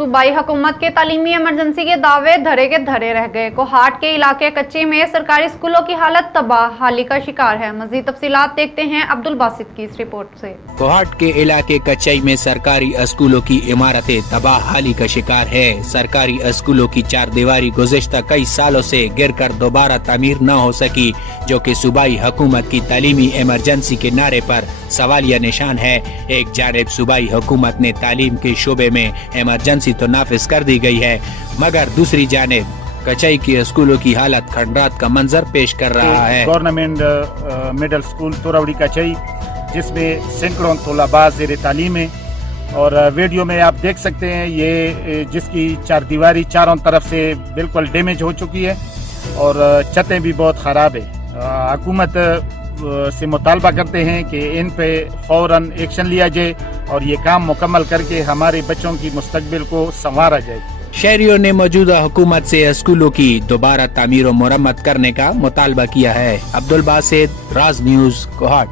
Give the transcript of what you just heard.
सूबाई हुकूमत के तालीमी एमरजेंसी के दावे धरे के धरे रह गए। कोहाट के इलाके कच्ची में सरकारी स्कूलों की हालत तबाहाली का शिकार है। मजीद तफसीलात देखते हैं अब्दुल बासित की इस रिपोर्ट से। कोहाट के इलाके कच्ची में सरकारी स्कूलों की इमारतें तबाहाली का शिकार है। सरकारी स्कूलों की चार दीवारी गुज़िश्ता कई सालों से गिर कर दोबारा तामीर न हो सकी, जो कि सूबाई हुकूमत की तालीमी इमरजेंसी के नारे पर सवालिया निशान है। एक जानिब सूबाई हुकूमत ने तालीम के शोबे में इमरजेंसी तो नाफिज कर दी गई है, मगर दूसरी जानिब कचई के स्कूलों की हालत खंडरात का मंजर पेश कर रहा है। गवर्नमेंट मिडिल स्कूल तुरावड़ी कचई, जिसमें सैकड़ों तलबा ज़ेर तालीम है, और वीडियो में आप देख सकते हैं ये जिसकी चार दीवारी चारों तरफ से बिल्कुल डैमेज हो चुकी है और छतें भी बहुत ख़राब है। हुकूमत से मुतालबा करते हैं कि इन पे फौरन एक्शन लिया जाए और ये काम मुकम्मल करके हमारे बच्चों की मुस्तकबिल को संवारा जाए। शहरियों ने मौजूदा हुकूमत से स्कूलों की दोबारा तामीर और मरम्मत करने का मुतालबा किया है। अब्दुल बासित, राज न्यूज़, कोहाट।